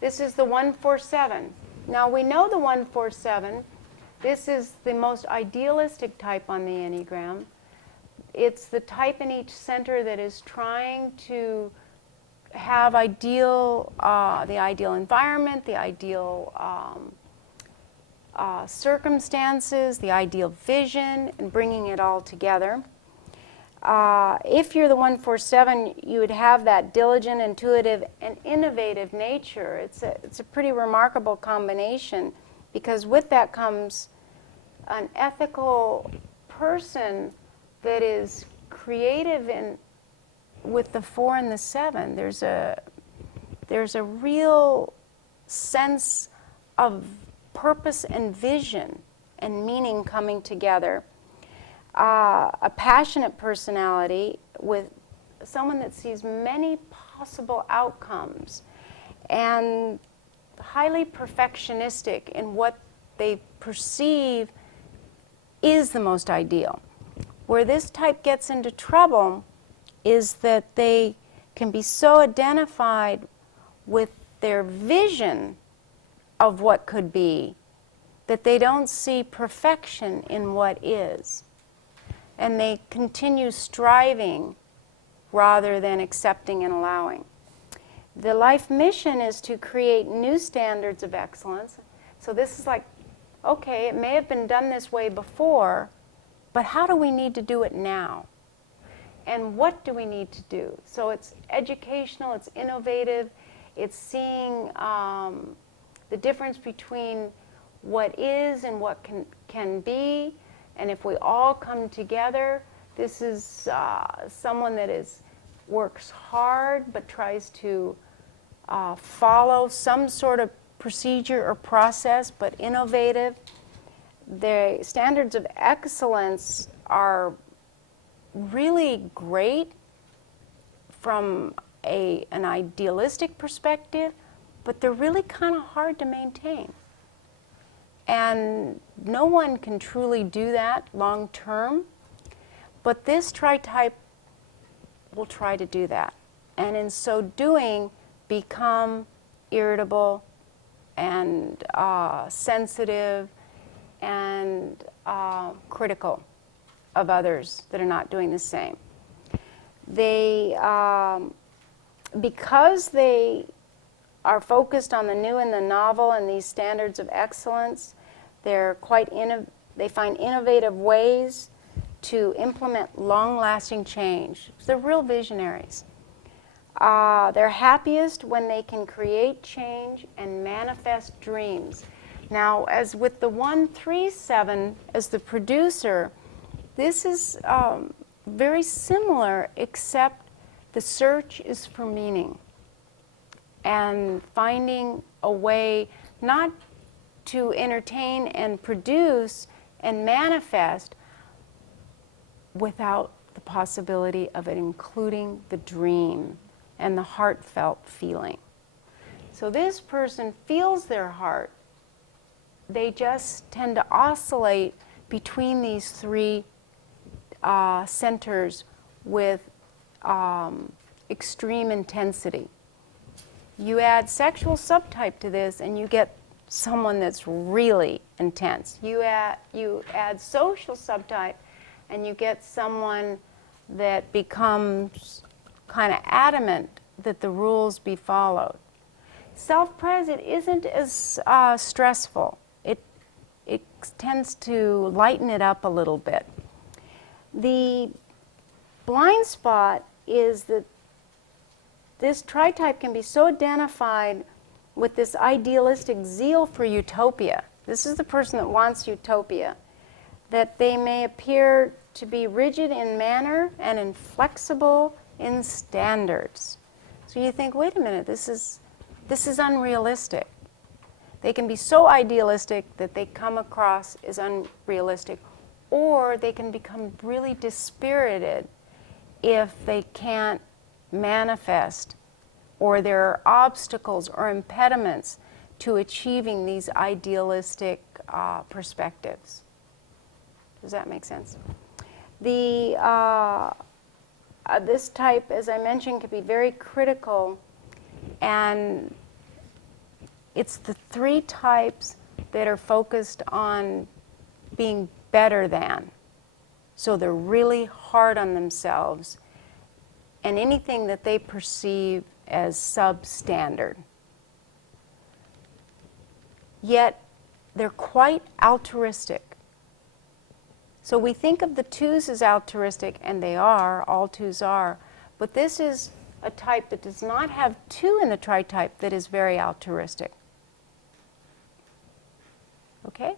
This is the 147. Now we know the 147. This is the most idealistic type on the Enneagram. It's the type in each center that is trying to have the ideal environment, the ideal circumstances, the ideal vision, and bringing it all together. If you're the 147, you would have that diligent, intuitive, and innovative nature. It's a pretty remarkable combination, because with that comes an ethical person that is creative and with the 4 and the 7. There's a real sense of purpose and vision and meaning coming together. A passionate personality with someone that sees many possible outcomes, and highly perfectionistic in what they perceive is the most ideal. Where this type gets into trouble is that they can be so identified with their vision of what could be that they don't see perfection in what is. And they continue striving rather than accepting and allowing. The life mission is to create new standards of excellence. So this is like, okay, it may have been done this way before, but how do we need to do it now? And what do we need to do? So it's educational, it's innovative, it's seeing the difference between what is and what can be. And if we all come together, this is someone that works hard but tries to follow some sort of procedure or process, but innovative. The standards of excellence are really great from an idealistic perspective, but they're really kind of hard to maintain. And no one can truly do that long term, but this Tritype will try to do that. And in so doing, become irritable and sensitive and critical of others that are not doing the same. They, because they are focused on the new and the novel and these standards of excellence, they find innovative ways to implement long-lasting change. They're real visionaries. They're happiest when they can create change and manifest dreams. Now, as with the 137 as the producer, this is very similar, except the search is for meaning and finding a way not to entertain and produce and manifest without the possibility of it including the dream and the heartfelt feeling. So this person feels their heart. They just tend to oscillate between these three centers with extreme intensity. You add sexual subtype to this and you get someone that's really intense. You add social subtype and you get someone that becomes kind of adamant that the rules be followed. Self-present isn't as stressful. It tends to lighten it up a little bit. The blind spot is that this Tritype can be so identified with this idealistic zeal for utopia. This is the person that wants utopia, that they may appear to be rigid in manner and inflexible in standards. So you think, wait a minute, this is unrealistic. They can be so idealistic that they come across as unrealistic, or they can become really dispirited if they can't manifest, or there are obstacles or impediments to achieving these idealistic perspectives. Does that make sense? This type, as I mentioned, can be very critical and It's the 3 types that are focused on being better than. So they're really hard on themselves and anything that they perceive as substandard. Yet they're quite altruistic. So we think of the 2s as altruistic, and they are, all 2s are, but this is a type that does not have 2 in the tritype that is very altruistic. Okay?